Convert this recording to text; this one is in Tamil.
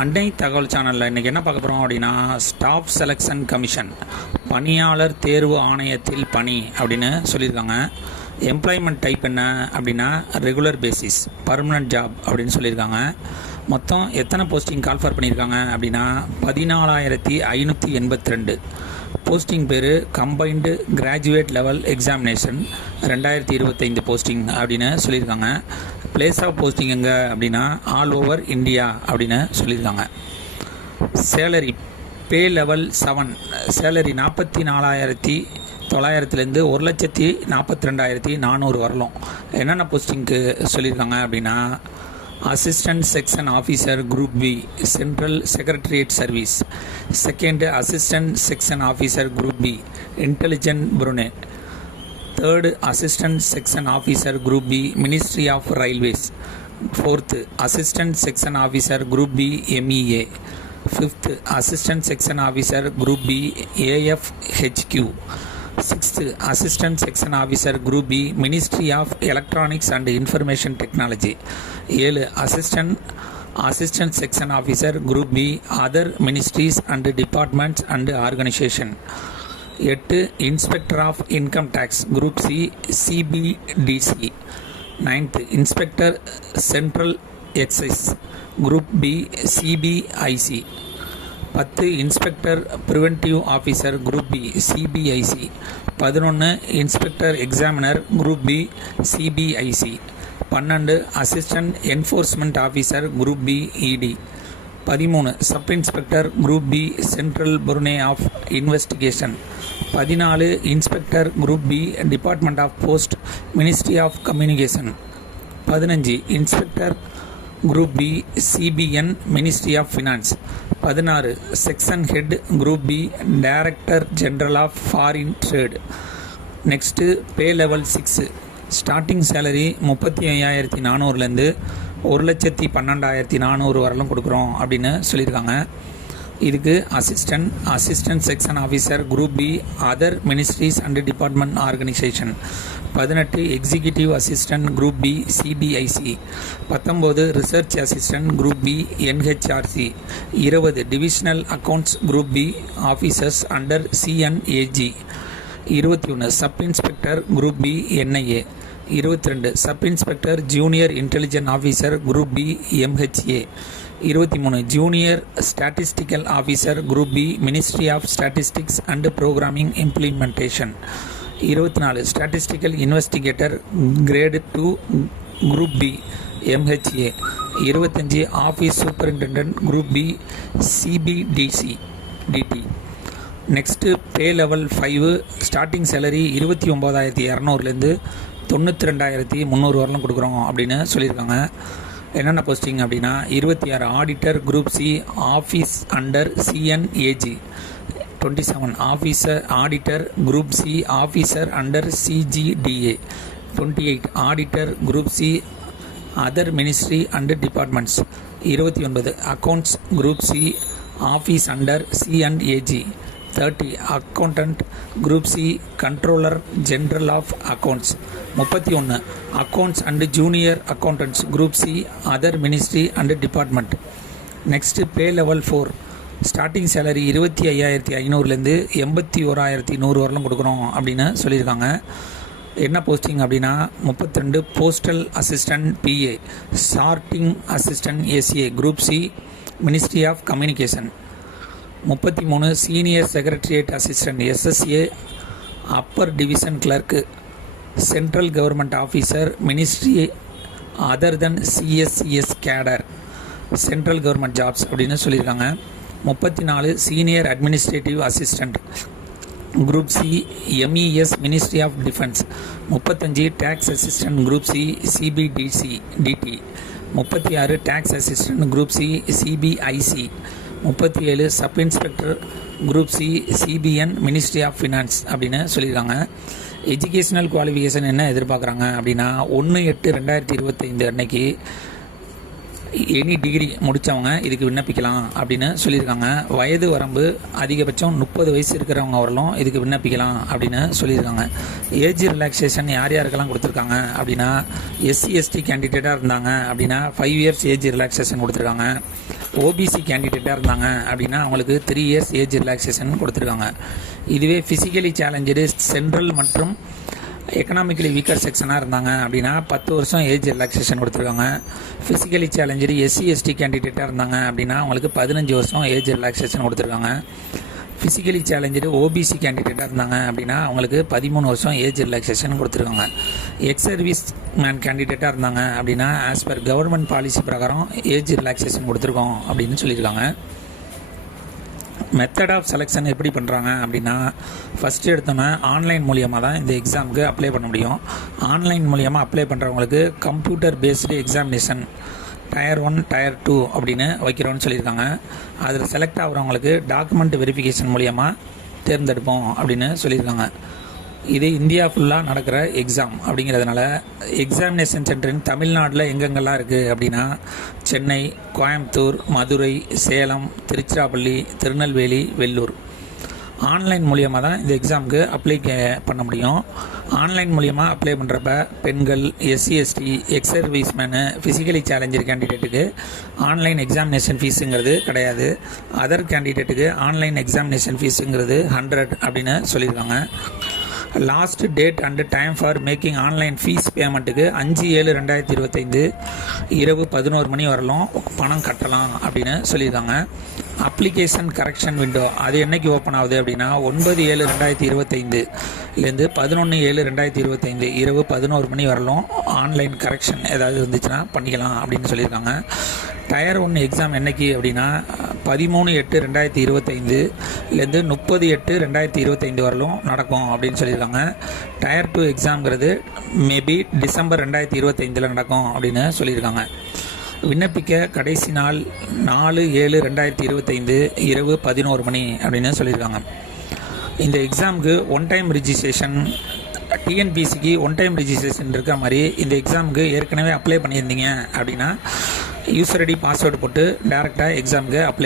அண்டை தகவல் சேனலில் இன்றைக்கி என்ன பார்க்க போகிறோம் அப்படின்னா, ஸ்டாஃப் செலெக்ஷன் கமிஷன் பணியாளர் தேர்வு ஆணையத்தில் பணி அப்படின்னு சொல்லியிருக்காங்க. எம்ப்ளாய்மெண்ட் டைப் என்ன அப்படின்னா ரெகுலர் பேசிஸ், பர்மனன்ட் ஜாப் அப்படின்னு சொல்லியிருக்காங்க. மொத்தம் எத்தனை போஸ்டிங் கால்ஃபர் பண்ணியிருக்காங்க அப்படின்னா 14,582. போஸ்டிங் பேர் combined graduate level examination 2025 posting அப்படின்னு சொல்லியிருக்காங்க. பிளேஸ் ஆஃப் போஸ்டிங் எங்கே அப்படின்னா ஆல் ஓவர் இந்தியா அப்படின்னு சொல்லியிருக்காங்க. சேலரி பே லெவல் 7, சேலரி 44,900 1,42,400 வரலாம். என்னென்ன போஸ்டிங்க்கு சொல்லியிருக்காங்க அப்படின்னா assistant section officer group B, central secretariat service. Second assistant section officer group B, intelligent bureau. Third assistant section officer group B, ministry of railways. Fourth assistant section officer group B, MEA. Fifth assistant section officer group B, AFHQ. Sixth assistant section officer group B, ministry of electronics and information technology. 7 assistant section officer group B, other ministries and departments and organisation. 8 inspector of income tax group C, CBDC. 9th inspector central excise group B, CBIC. 10 inspector preventive officer group B, CBIC. 11 inspector examiner group B, CBIC. 12 assistant enforcement officer group B, ED. 13 sub inspector group B, central bureau of investigation. 14 inspector group B, department of post, ministry of communication. 15 inspector group B, CBN, ministry of finance. 16 section head group B, director general of foreign trade. Next pay level 6, starting salary 35,400 1,12,400 வரலும் கொடுக்குறோம் அப்படின்னு சொல்லியிருக்காங்க. இதுக்கு assistant section officer group B, other ministries and department organisation. 18 executive assistant group B, CBIC. 19 research assistant group B, NHRC. 20 divisional accounts group B officers under CNAG. 21 sub inspector group B, NIA. 22 sub inspector junior intelligent officer group B, MHA. 23 junior statistical officer group B, ministry of statistics and programming implementation. 24 statistical investigator grade 2 group B, MHA. 25 office superintendent group B, CBDC DT. Next pay level 5, starting salary 29,200 92,300 வரலும் கொடுக்குறோம் அப்படின்னு சொல்லியிருக்காங்க. என்னென்ன போஸ்டிங் அப்படின்னா 26 auditor group C, office under CNAG. 27 officer auditor group C, officer under CGDA. 28 auditor group C, other ministry and departments. 29 accounts group C, office under CNAG. 30 accountant group C, controller general of accounts. 31 accounts and junior accountants group C, other ministry and department. Next pay level 4, starting salary 25,500 81,100 வரலும் கொடுக்குறோம் அப்படின்னு சொல்லியிருக்காங்க. என்ன போஸ்டிங் அப்படின்னா 32 postal assistant PA, sorting assistant SA group C, ministry of communication. 33 senior secretariat assistant SSA, upper division clerk, central government officer, ministry other then CSCS cadre, central government jobs அப்படின்னு சொல்லியிருக்காங்க. 34 senior administrative assistant group C, MES, ministry of defence. 35 tax assistant group C, CBDC DT. 36 tax assistant group C, CBIC. 37 sub inspector group C, CBN, ministry of finance அப்படின்னு சொல்லியிருக்காங்க. எஜுகேஷனல் குவாலிஃபிகேஷன் என்ன எதிர்பார்க்குறாங்க அப்படின்னா 1/8/2025 அன்னைக்கு எனி டிகிரி முடித்தவங்க இதுக்கு விண்ணப்பிக்கலாம் அப்படின்னு சொல்லியிருக்காங்க. வயது வரம்பு அதிகபட்சம் 30 வயசு இருக்கிறவங்க வரலும் இதுக்கு விண்ணப்பிக்கலாம் அப்படின்னு சொல்லியிருக்காங்க. ஏஜ் ரிலாக்ஸேஷன் யாருக்கெல்லாம் கொடுத்துருக்காங்க அப்படின்னா SC ST கேண்டிடேட்டாக இருந்தாங்க அப்படின்னா 5 years ஏஜ் ரிலாக்ஸேஷன் கொடுத்துருக்காங்க. ஓபிசி கேண்டிடேட்டாக இருந்தாங்க அப்படின்னா அவங்களுக்கு 3 இயர்ஸ் ஏஜ் ரிலாக்ஸேஷன் கொடுத்துருக்காங்க. இதுவே ஃபிசிக்கலி சேலஞ்சடு சென்ட்ரல் மற்றும் எக்கனாமிக்கலி வீக்கர் செக்ஷனாக இருந்தாங்க அப்படின்னா 10 வருஷம் ஏஜ் ரிலாக்ஸேஷன் கொடுத்துருக்காங்க. ஃபிசிக்கலி சேலஞ்சடு SC/ST கேண்டிடேட்டாக இருந்தாங்க அப்படின்னா அவங்களுக்கு 15 வருஷம் ஏஜ் ரிலாக்ஸேஷன் கொடுத்துருக்காங்க. ஃபிசிக்கலி சேலஞ்சடு ஓபிசி கேண்டிடேட்டாக இருந்தாங்க அப்படின்னா அவங்களுக்கு 13 வருஷம் ஏஜ் ரிலாக்ஸேஷன் கொடுத்துருக்காங்க. எக்ஸ் சர்வீஸ் மேன் கேண்டிடேட்டாக இருந்தாங்க அப்படின்னா ஆஸ் பர் கவர்மெண்ட் பாலிசி பிரகாரம் ஏஜ் ரிலாக்ஸேஷன் கொடுத்துருக்கோம் அப்படின்னு சொல்லியிருக்காங்க. மெத்தட் ஆஃப் செலெக்ஷன் எப்படி பண்ணுறாங்க அப்படின்னா ஃபஸ்ட்டு எடுத்தோன்னா ஆன்லைன் மூலியமாக தான் இந்த எக்ஸாமுக்கு அப்ளை பண்ண முடியும். ஆன்லைன் மூலியமாக அப்ளை பண்ணுறவங்களுக்கு computer based examination Tier 1 Tier 2 அப்படின்னு வைக்கிறோன்னு சொல்லியிருக்காங்க. அதில் செலக்ட் ஆகிறவங்களுக்கு டாக்குமெண்ட் வெரிஃபிகேஷன் மூலியமாக தேர்ந்தெடுப்போம் அப்படின்னு சொல்லியிருக்காங்க. இது இந்தியா ஃபுல்லாக நடக்கிற எக்ஸாம் அப்படிங்கிறதுனால எக்ஸாமினேஷன் சென்டர் தமிழ்நாட்டில் எங்கெங்கெல்லாம் இருக்குது அப்படின்னா சென்னை, கோயம்புத்தூர், மதுரை, சேலம், திருச்சிராப்பள்ளி, திருநெல்வேலி, வெள்ளூர். ஆன்லைன் மூலியமாக தான் இந்த எக்ஸாமுக்கு அப்ளை பண்ண முடியும். ஆன்லைன் மூலியமாக அப்ளை பண்ணுறப்ப பெண்கள், SC/ST, ex serviceman, physically challenger கேண்டிடேட்டுக்கு ஆன்லைன் எக்ஸாமினேஷன் ஃபீஸுங்கிறது கிடையாது. அதர் கேண்டிடேட்டுக்கு ஆன்லைன் எக்ஸாமினேஷன் ஃபீஸுங்கிறது 100 அப்படின்னு சொல்லியிருக்காங்க. Last date and time for making online fee பேமெண்ட்டுக்கு 5/7/2025 இரவு 11 மணி வரலும் பணம் கட்டலாம் அப்படின்னு சொல்லியிருக்காங்க. அப்ளிகேஷன் கரெக்ஷன் விண்டோ அது என்னைக்கு ஓப்பன் ஆகுது அப்படின்னா 9/7/2025லேருந்து 11/7/2025 இரவு 11 மணி வரலும் ஆன்லைன் கரெக்ஷன் ஏதாவது இருந்துச்சுன்னா பண்ணிக்கலாம் அப்படின்னு சொல்லியிருக்காங்க. Tier 1 எக்ஸாம் என்னைக்கு அப்படின்னா 13/8/2025லேருந்து 30/8/2025 வரலும் நடக்கும் அப்படின்னு சொல்லியிருக்காங்க. Tier 2 எக்ஸாம்ங்கிறது மேபி டிசம்பர் 2025 நடக்கும் அப்படின்னு சொல்லியிருக்காங்க. விண்ணப்பிக்க கடைசி நாள் 4/7/2025 இரவு 11 மணி அப்படின்னு சொல்லியிருக்காங்க. இந்த எக்ஸாமுக்கு ஒன் டைம் ரிஜிஸ்ட்ரேஷன் டிஎன்பிசிக்கு ஒன் டைம் ரிஜிஸ்ட்ரேஷன் இருக்க மாதிரி இந்த எக்ஸாமுக்கு ஏற்கனவே அப்ளை பண்ணியிருந்தீங்க அப்படின்னா யூசர் ஐடி பாஸ்வேர்டு போட்டு டேரெக்டாக எக்ஸாமுக்கு அப்ளை